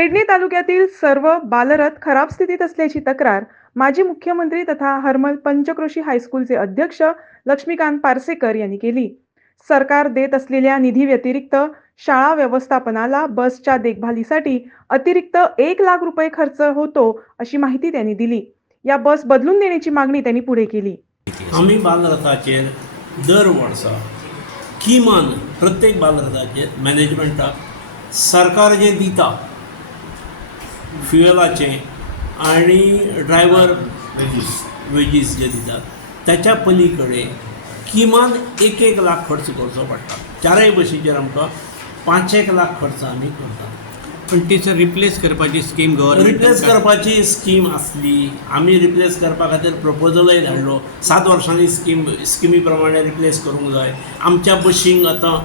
पेडणे तालुक्यातील सर्व बालरथ खराब स्थितीत असल्याची तक्रार माजी मुख्यमंत्री तथा हरमल पंचक्रोशी हायस्कूलचे अध्यक्ष लक्ष्मीकांत पारसेकर यांनी केली. सरकार देत असलेल्या निधी व्यतिरिक्त शाळा व्यवस्थापनाला बसच्या देखभालीसाठी अतिरिक्त एक लाख रुपये खर्च होतो अशी माहिती त्यांनी दिली. या बस बदलून देण्याची मागणी त्यांनी पुढे केली. आम्ही बालरथाचेर दर वर्सा किमान प्रत्येक बालरथाचेर मॅनेजमेंटाक सरकार जे दिता फ्युएलाचें आनी ड्रायव्हर वेजीस. जे दितात त्याच्या पलीकडे किमान एक एक लाख खर्च करचो पडटा चारय बशीचेर आमकां पांच एक लाख खर्च आमी करतात. पण टीचर रिप्लेस करपाची स्कीम गव्हर्नमेंट रिप्लेस करपाची स्कीम आसली आमी रिप्लेस करपा खातीर प्रपोजलय धाडलो सात वर्सांनी स्कीम स्किमी प्रमाणे रिप्लेस करूंक जाय. आमच्या बशींक आतां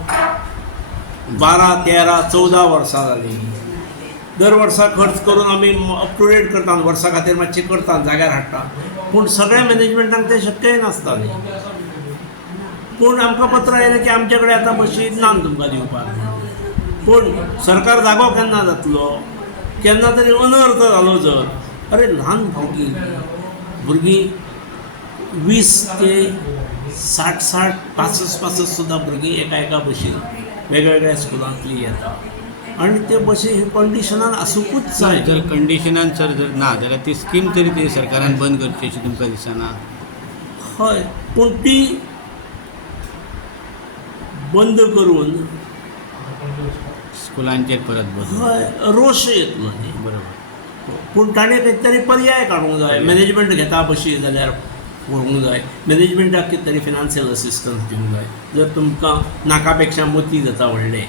बारा तेरा चवदा वर्सां जालीं दर वर्सा खर्च करून आमी अप टू डेट करता वर्सा खातीर मातशें करता जाग्यार हाडटा. पूण सगळ्या मॅनेजमेंटांक तें शक्यय नासता न्ही पूण आमकां पत्र आयलें की आमचे कडेन आतां बशी ना तुमकां दिवपाक. पूण सरकार जागो केन्ना जातलो? केन्ना तरी अनर्थ जालो जर. अरे ल्हान भुरगीं भुरगीं वीस ते साठ साठ पासश्ट पासश्ट सुद्दां भुरगीं एका एका बशीन वेगवेगळ्या स्कुलांतलीं येता आनी ते बशी कंडिशनान आसूंकूच जाय जर कंडिशनान सर जर ना जाल्यार ती स्कीम तरी ते सरकारान बंद करची अशी तुमकां दिसना. हय पूण ती बंद करून स्कुलांचेर परत हय रोश येतलो न्ही. बरोबर. पूण ताणें कितें तरी पर्याय काडूंक जाय. मॅनेजमेंट घेता बशी जाल्यार पळोवंक जाय. मॅनेजमेंटाक कितें तरी फिनान्शियल असिस्टन्स दिवंक जाय. जर तुमकां नाका पेक्षा मती जाता व्हडले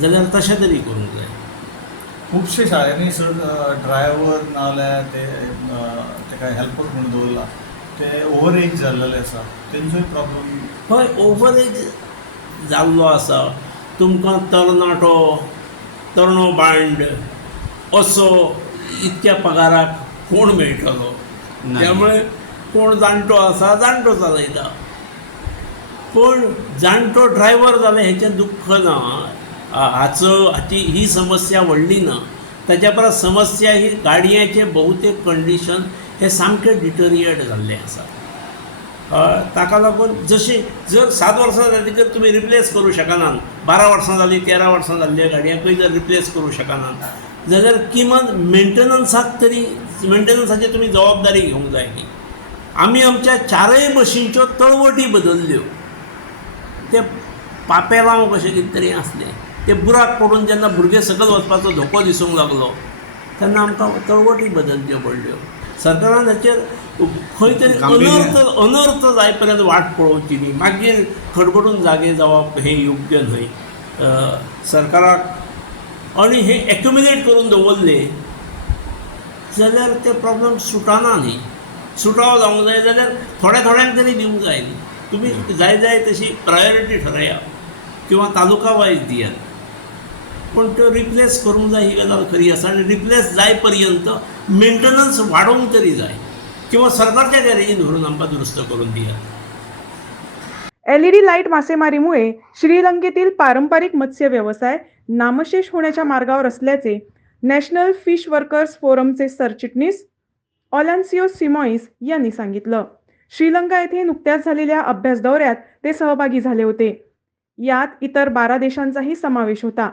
जाल्यार तशें तरी करूंक जाय खुबशे शाळेंनी सर ड्रायव्हर नाजाल्यार ते तेका हेल्पर म्हणून दवरला ते ओवर एज जाल्लेले आसा तेंचोय प्रॉब्लम हय ओवर एज जाल्लो आसा तुमकां तरणाटो तरणो बांड असो इतक्या पगाराक कोण मेळटलो? नाही. त्यामुळे कोण जाणटो आसा जाणटो चलयता पूण जाणटो ड्रायव्हर जाले हेचें दुख्ख ना. हा- हाचो हाची ही समस्या व्हडली ना ताच्या परस समस्या ही गाडयांचे बहुतेक कंडिशन हे सामकें डिटरिएट जाल्लें आसा ताका लागून जशी जर सात वर्सां जातकीर तुमी रिप्लेस करूं शकनात बारा वर्सां जालीं तेरा वर्सां जाल्ल्या गाडयांकूय जर रिप्लेस करूं शकनात जाल्यार किमान मेंटेनन्साक तरी मेंटेनन्साची तुमी जबाबदारी घेवंक जाय न्ही आमी आमच्या चारय बशींच्यो तळवटी बदलल्यो ते पापेलांव कशें कितें तरी आसलें ते बुराक पडून जेन्ना भुरगे सकयल वचपाचो धोको दिसूंक लागलो तेन्ना आमकां तळवटी बदलच्यो पडल्यो सरकारान हाचेर खंय तरी अनर्थ अनर्थ जाय पर्यंत वाट पळोवची न्ही. मागीर खडबडून जागे जावप हें योग्य न्हय. सरकाराक आनी हे एक्युमिलेट करून दवरले जाल्यार ते प्रॉब्लेम सुटाना न्ही. सुटाव जावंक जाय जाल्यार थोड्या थोड्यांक तरी दिवंक जाय न्ही. तुमी जाय जाय तशी प्रायोरिटी ठरया किंवा तालुका वायज दियात पण तो रिप्लेस करूंक जाय ही गजाल खरी आसा आनी रिप्लेस जाय पर्यंत मेंटेनन्स वाडोवंक तरी जाय किंवा सरकारच्या गॅरेजीन व्हरून आमकां दुरुस्त करून दियात एलईडी लाइट मासेमारीमुळे श्रीलंकेतील पारंपरिक मत्स्य व्यवसाय नामशेष होण्याच्या मार्गावर असल्याचे नॅशनल फिश वर्कर्स फोरमचे सरचिटणीस ऑलॅन्सिओ सिमॉईस यांनी सांगितलं. श्रीलंका येथे नुकत्याच झालेल्या अभ्यास दौऱ्यात ते सहभागी झाले होते. यात इतर बारा देशांचाही समावेश होता.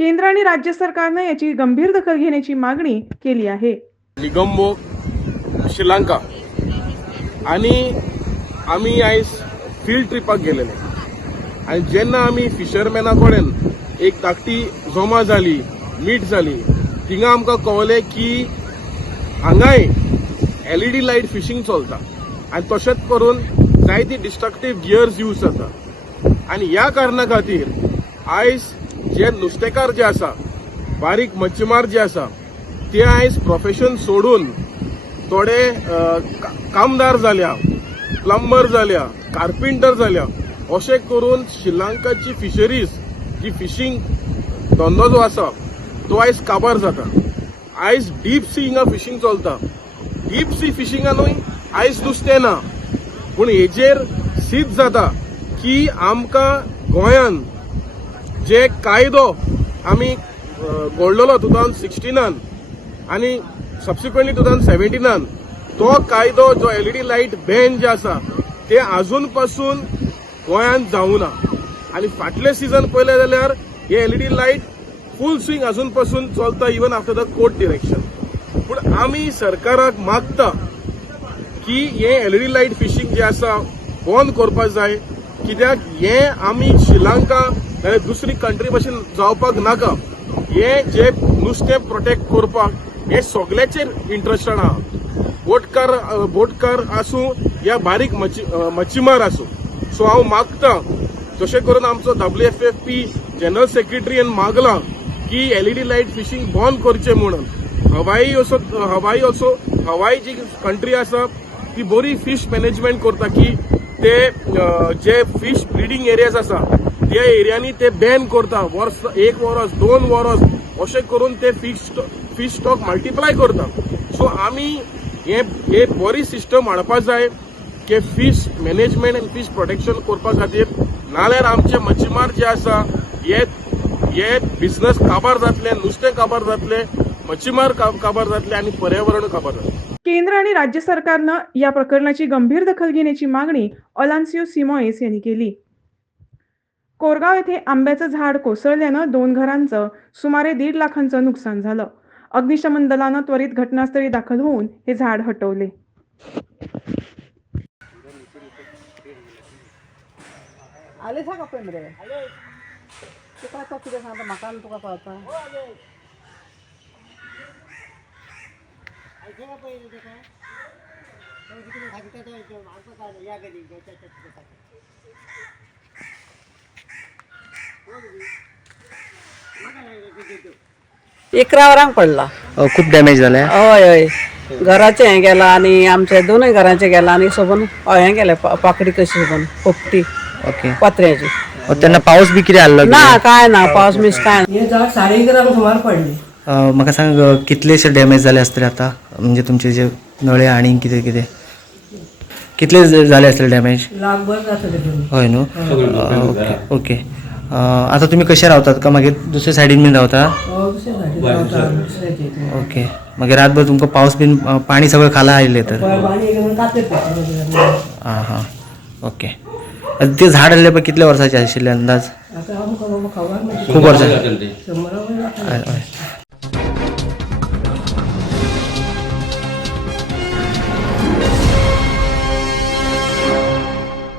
केंद्र आणि राज्य सरकारनं याची गंभीर दखल घेण्याची मागणी केली आहे. निगम्बो श्रीलंका आणि आमी आयज फिल्ड ट्रिपाक गेलेले. आनी जेन्ना आमी फिशरमॅना कडेन एक धाकटी जोमा जाली मीट जाली थिंगा आमकां कळलें की हांगाय एलईडी लायट फिशींग चलता. आनी तशेंच करून जायती डिस्ट्रक्टीव गियर्स यूज जाता. आनी ह्या कारणा खातीर आयज जे नुस्तेकार जे आसा बारीक मच्छीमार जे आसा ते आयज प्रोफेशन सोडून थोडे कामदार जाल्या प्लंबर जाल्या कार्पेंटर जाल्या अशें करून श्रीलंकाची फिशरीज जी फिशींग धंदो जो आसा तो आयज काबार जाता आयज डीप सी हिंगा फिशींग चलता. डीप सी फिशिंगानूय आयज नुस्तें ना. पूण हेजेर सिद्ध जाता की आमकां गोंयान जे कायदो आमी घोडलेलो टू थावजंड सिक्स्टिनान आनी सबसिक्वेंटली टू थावजंड सेव्हन्टिनान तो कायदो जो एलईडी लाइट बॅन जे आसा ते अजून पासून गोंयांत जावना आनी फाटले सीझन पळयलें जाल्यार हे एलईडी लाइट फूल स्विंग अजून पासून चलता even after the court direction पूण आमी सरकाराक मागता की हे एलईडी लाइट फिशींग जे आसा बंद करपाक जाय. कित्याक हे आमी श्रीलंका नाल्यार दुसरी कंट्री भशेन जावपाक नाका. हे जे नुस्तें प्रोटेक्ट करपाक हे सगळ्याचेर इंट्रस्टेड आहा बोटकार बोटकार आसूं या बारीक मच्छी मच्छीमार आसूं. सो हांव मागता जशें करून आमचो W F F P general सेक्रेटरीन मागला की एलईडी लाइट फिशींग बंद करचें म्हणून. हवाई असो हवाई असो हवाई जी कंट्री आसा ती बरी फिश मॅनेजमेंट करता की ते जे फिश ब्रिडींग एरियाज आसा त्या एरियांनी ते बॅन करता वर्स एक वरस दोन वरस अशें करून ते फिश फिश स्टॉक मल्टिप्लाय करता सो आमी हे हे बरी सिस्टम हाडपाक जाय की फिश मॅनेजमेंट आनी फिश प्रोटेक्शन करपा खातीर. नाल्यार आमचे मच्छीमार जे आसा हे हे बिझनस काबार जातले नुस्तें काबार जातले मच्छीमार काबार जातले आनी पर्यावरण काबार जातले. केंद्र आणि राज्य सरकारनं या प्रकरणाची गंभीर दखल घेण्याची मागणी अलान्सियो सिमॉइस यांनी केली. कोरगाव येथे आंब्याचं झाड कोसळल्यानं दोन घरांचं सुमारे दीड लाखांचं नुकसान झालं. अग्निशमन दलानं त्वरित घटनास्थळी दाखल होऊन हे झाड हटवले. आले सांग आपण रे तुका तो सांगता इकरा वरांक पडला. खूप डॅमेज झालाय. हय हय. घराचें हें गेलां आनी आमच्या दोनूय घरांचें गेलां आनी सोबून हय हें गेलें पाकडी कशी सोबून पोपटी ओके. पत्र्याची. अ, तेन्ना पावस बी कितें आसलो ना काय ना पावस मिस काय. हे झाड साडे सुमार पडली. म्हाका सांग अ, कितलेशे डॅमेज जाले आसतले आतां? म्हणजे तुमचे जे नळे आनी कितें कितें? कितले जाले आसतले डॅमेज लाखभर जातले हय न्हू ओके ओके. आतां तुमी कशे रावतात काय मागीर दुसरे सायडीन बीन रावता. ओके. मागीर रातभर तुमकां पावस बीन पाणी सगळें खाला आयले तर. आं हां ओके. ते झाड आसले पळय कितले वर्साचे आशिल्ले अंदाज खूब वर्सां. हय हय.